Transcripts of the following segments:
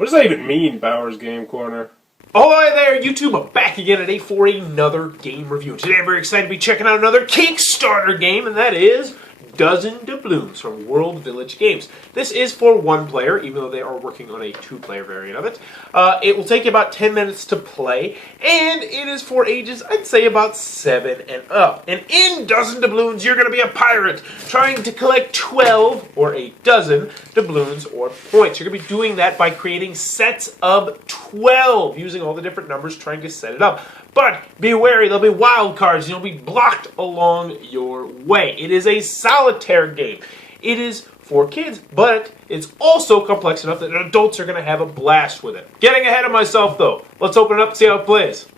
What does that even mean, Bauer's Game Corner? Oh, hi there, YouTube. I'm back again today for another game review. Today I'm very excited to be checking out another Kickstarter game, and that is Dozen Doubloons from World Village Games. This is for one player, even though they are working on a two-player variant of it. It will take you about 10 minutes to play, and it is for ages, I'd say, about 7 and up. And in Dozen Doubloons, you're going to be a pirate trying to collect 12 or a dozen doubloons or points. You're going to be doing that by creating sets of 12, using all the different numbers, trying to set it up. But be wary, there'll be wild cards, and you'll be blocked along your way. It is a solitaire game. It is for kids, but it's also complex enough that adults are going to have a blast with it. Getting ahead of myself, though. Let's open it up and see how it plays.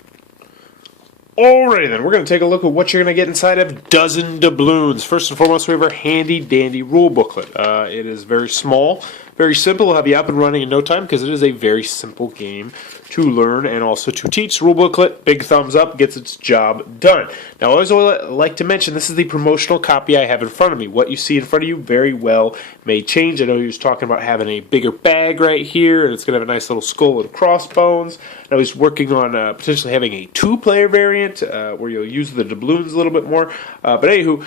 Alrighty then, we're going to take a look at what you're going to get inside of Dozen Doubloons. First and foremost, we have our handy-dandy rule booklet. It is very small, very simple. It'll have you up and running in no time because it is a very simple game to learn and also to teach. Rule booklet, big thumbs up, gets its job done. Now, I always like to mention this is the promotional copy I have in front of me. What you see in front of you very well may change. I know he was talking about having a bigger bag right here, and it's going to have a nice little skull and crossbones. Now, he's working on potentially having a two-player variant where you'll use the doubloons a little bit more. But anywho,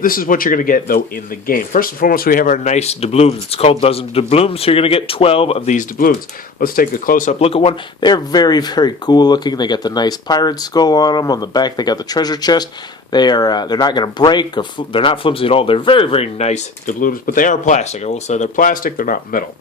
this is what you're going to get, though, in the game. First and foremost, we have our nice doubloons. It's called Dozen Doubloons, so you're going to get 12 of these doubloons. Let's take a close-up look at one. They're very, very cool looking. They got the nice pirate skull on them. On the back, they got the treasure chest. They're not going to break, or they're not flimsy at all. They're very, very nice doubloons, but they are plastic. I will say they're plastic. They're not metal.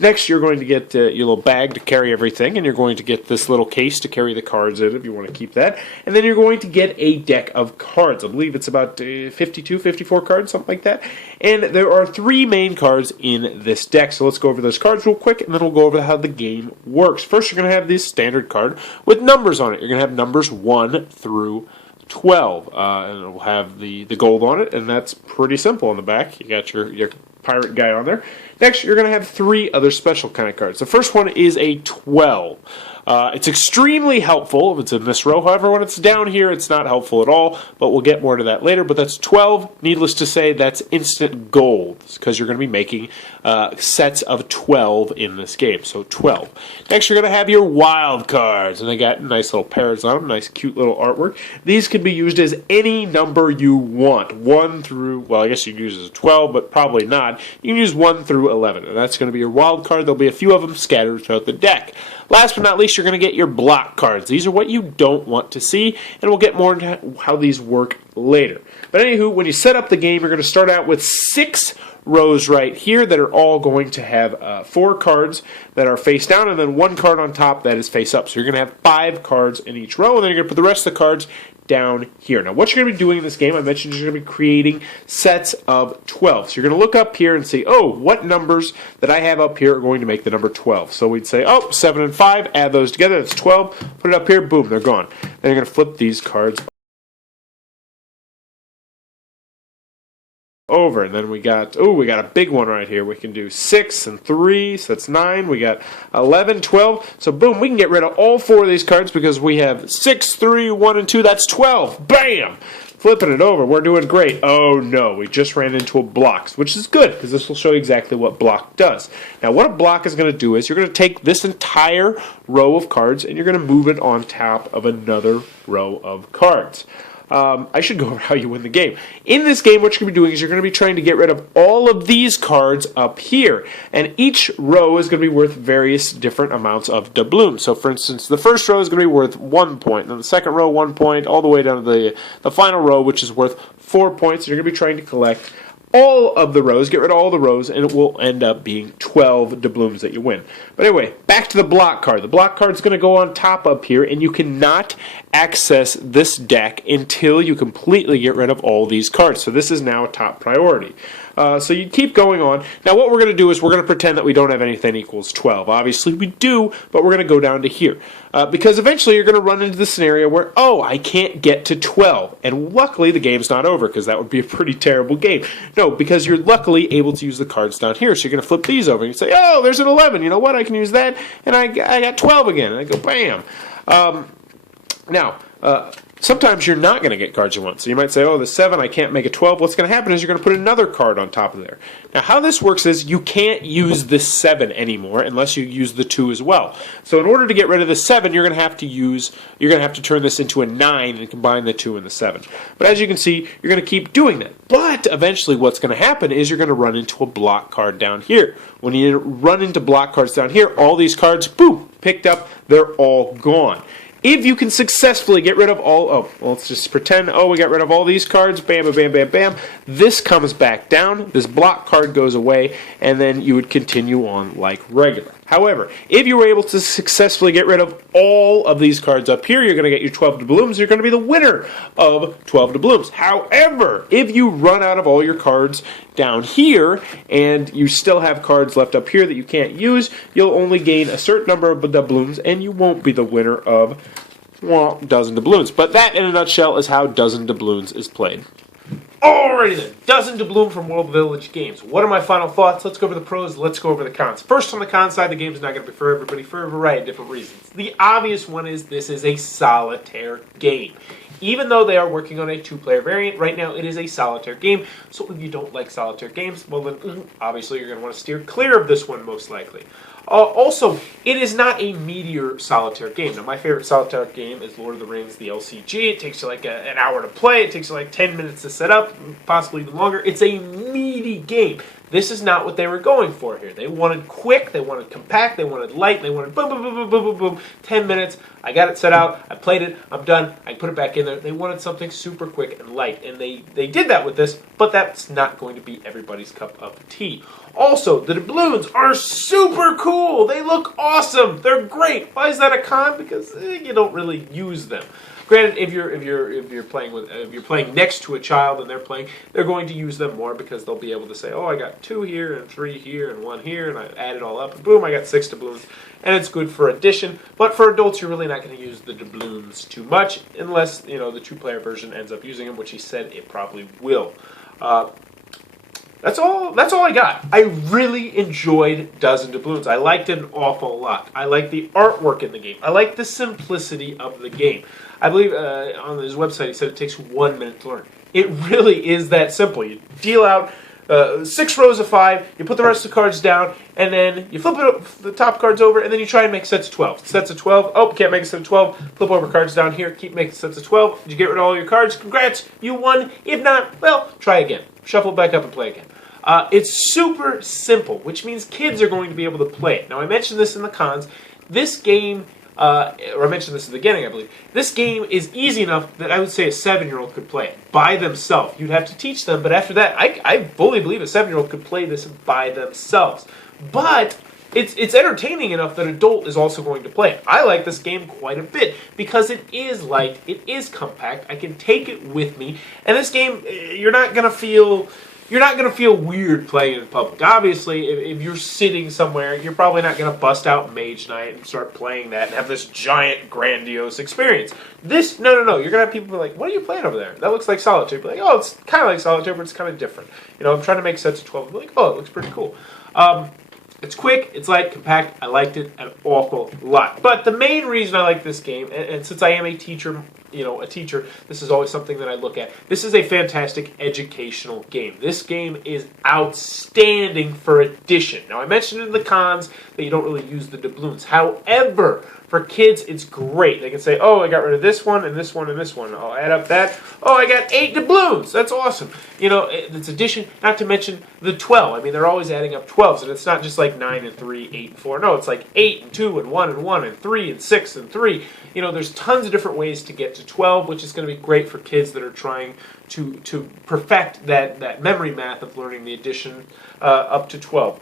Next, you're going to get your little bag to carry everything, and you're going to get this little case to carry the cards in if you want to keep that. And then you're going to get a deck of cards. I believe it's about 52, 54 cards, something like that. And there are 3 main cards in this deck. So let's go over those cards real quick, and then we'll go over how the game works. First, you're going to have this standard card with numbers on it. You're going to have numbers 1 through 12, and it will have the gold on it, and that's pretty simple on the back. You got your pirate guy on there. Next, you're going to have 3 other special kind of cards. The first one is a 12. It's extremely helpful if it's in this row. However, when it's down here, it's not helpful at all, but we'll get more to that later. But that's 12. Needless to say, that's instant gold because you're going to be making sets of 12 in this game. So 12. Next, you're going to have your wild cards, and they got nice little pairs on them, nice cute little artwork. These can be used as any number you want. 1 through, well, I guess you can use it as 12, but probably not. You can use 1 through 11, and that's going to be your wild card. There'll be a few of them scattered throughout the deck. Last but not least, you're going to get your block cards. These are what you don't want to see, and we'll get more into how these work later. But anywho, when you set up the game, you're going to start out with 6 rows right here that are all going to have 4 cards that are face down, and then 1 card on top that is face up. So you're going to have 5 cards in each row, and then you're going to put the rest of the cards down here. Now, what you're going to be doing in this game, I mentioned you're going to be creating sets of 12. So you're going to look up here and see, oh, what numbers that I have up here are going to make the number 12. So we'd say, oh, 7 and 5, add those together, that's 12. Put it up here, boom, they're gone. Then you're going to flip these cards over, and then we got a big one right here. We can do 6 and 3, so that's 9. We got 11, 12. So boom, we can get rid of all 4 of these cards because we have 6, 3, 1, and 2. That's 12. Bam! Flipping it over, we're doing great. Oh no, we just ran into a block, which is good because this will show you exactly what block does. Now, what a block is going to do is you're going to take this entire row of cards and you're going to move it on top of another row of cards. I should go over how you win the game. In this game, what you're going to be doing is you're going to be trying to get rid of all of these cards up here. And each row is going to be worth various different amounts of doubloons. So, for instance, the first row is going to be worth 1 point. Then the second row, 1 point, all the way down to the final row, which is worth 4 points. You're going to be trying to collect all of the rows, get rid of all the rows, and it will end up being 12 doubloons that you win. But anyway, back to the block card. The block card is going to go on top up here, and you cannot access this deck until you completely get rid of all these cards. So this is now a top priority. So you keep going on. Now what we're going to do is we're going to pretend that we don't have anything equals 12. Obviously we do, but we're going to go down to here. Because eventually you're going to run into the scenario where, oh, I can't get to 12. And luckily the game's not over because that would be a pretty terrible game. No, because you're luckily able to use the cards down here. So you're going to flip these over and you say, oh, there's an 11. You know what? I can use that. And I got 12 again. And I go, bam. Sometimes you're not going to get cards you want. So you might say, oh, the 7, I can't make a 12. What's going to happen is you're going to put another card on top of there. Now, how this works is you can't use this 7 anymore unless you use the 2 as well. So in order to get rid of the 7, you're going to have to turn this into a 9 and combine the 2 and the 7. But as you can see, you're going to keep doing that. But eventually what's going to happen is you're going to run into a block card down here. When you run into block cards down here, all these cards, boom, picked up, they're all gone. If you can successfully get rid of let's just pretend, we got rid of all these cards, bam, bam, bam, bam, bam. This comes back down, this block card goes away, and then you would continue on like regular. However, if you were able to successfully get rid of all of these cards up here, you're going to get your 12 doubloons. You're going to be the winner of 12 doubloons. However, if you run out of all your cards down here and you still have cards left up here that you can't use, you'll only gain a certain number of doubloons and you won't be the winner of, Dozen Doubloons. But that, in a nutshell, is how Dozen Doubloons is played. Alrighty then, Dozen Doubloons from World Village Games. What are my final thoughts? Let's go over the pros, let's go over the cons. First, on the con side, the game is not going to be for everybody for a variety of different reasons. The obvious one is this is a solitaire game. Even though they are working on a 2-player variant, right now it is a solitaire game. So if you don't like solitaire games, well then obviously you're going to want to steer clear of this one most likely. Also, it is not a meatier solitaire game. Now, my favorite solitaire game is Lord of the Rings, the LCG. It takes you like an hour to play. It takes you like 10 minutes to set up, possibly even longer. It's a meaty game. This is not what they were going for here. They wanted quick, they wanted compact, they wanted light, they wanted boom, boom, boom, boom, boom, boom, boom. 10 minutes, I got it set out, I played it, I'm done, I put it back in there. They wanted something super quick and light, and they did that with this, but that's not going to be everybody's cup of tea. Also, the doubloons are super cool. They look awesome. They're great. Why is that a con? Because you don't really use them. Granted, if you're playing next to a child and they're going to use them more because they'll be able to say, oh, I got 2 here and 3 here and 1 here, and I add it all up, and boom, I got 6 doubloons, and it's good for addition. But for adults, you're really not going to use the doubloons too much, unless the 2-player version ends up using them, which he said it probably will. That's all I got. I really enjoyed Dozen Doubloons. I liked it an awful lot. I like the artwork in the game. I like the simplicity of the game. I believe on his website he said it takes 1 minute to learn. It really is that simple. You deal out 6 rows of 5, you put the rest of the cards down, and then you flip the top cards over, and then you try and make sets of 12. Sets of 12, oh, can't make a set of 12, flip over cards down here, keep making sets of 12. Did you get rid of all your cards? Congrats, you won. If not, well, try again. Shuffle back up and play again. It's super simple, which means kids are going to be able to play it. Now, I mentioned this in the cons. This game, or I mentioned this at the beginning, I believe. This game is easy enough that I would say a 7-year-old could play it by themselves. You'd have to teach them, but after that, I fully believe a 7-year-old could play this by themselves. But it's entertaining enough that an adult is also going to play it. I like this game quite a bit because it is light, it is compact, I can take it with me, and this game, you're not going to feel weird playing it in public. Obviously, if you're sitting somewhere, you're probably not going to bust out Mage Knight and start playing that and have this giant, grandiose experience. This, no. You're going to have people be like, what are you playing over there? That looks like Solitaire. Be like, oh, it's kind of like Solitaire, but it's kind of different. I'm trying to make sets of 12. Be like, oh, it looks pretty cool. It's quick, it's light, compact. I liked it an awful lot. But the main reason I like this game, and since I am a teacher, this is always something that I look at. This is a fantastic educational game. This game is outstanding for addition. Now, I mentioned in the cons that you don't really use the doubloons. However, for kids, it's great. They can say, oh, I got rid of this one and this one and this one. I'll add up that. Oh, I got 8 doubloons. That's awesome. It's addition, not to mention the 12. I mean, they're always adding up 12s, and it's not just like 9 and 3, 8 and 4. No, it's like 8 and 2 and 1 and 1 and 3 and 6 and 3. There's tons of different ways to get to 12, which is going to be great for kids that are trying to perfect that memory math of learning the addition up to 12.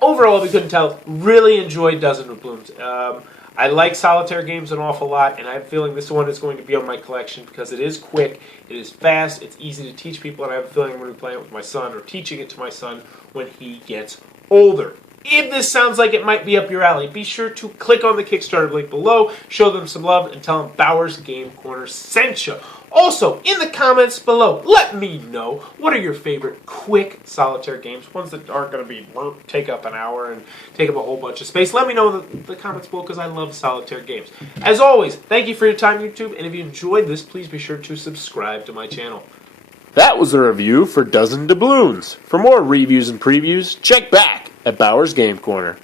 Overall, if you couldn't tell, really enjoyed Dozen Doubloons. I like solitaire games an awful lot, and I have a feeling this one is going to be on my collection because it is quick, it is fast, it's easy to teach people, and I have a feeling I'm going to be playing it with my son or teaching it to my son when he gets older. If this sounds like it might be up your alley, be sure to click on the Kickstarter link below, show them some love, and tell them Bauer's Game Corner sent you. Also, in the comments below, let me know what are your favorite quick solitaire games, ones that aren't going to be take up an hour and take up a whole bunch of space. Let me know in the comments below because I love solitaire games. As always, thank you for your time, YouTube, and if you enjoyed this, please be sure to subscribe to my channel. That was the review for Dozen Doubloons. For more reviews and previews, check back at Bauer's Game Corner.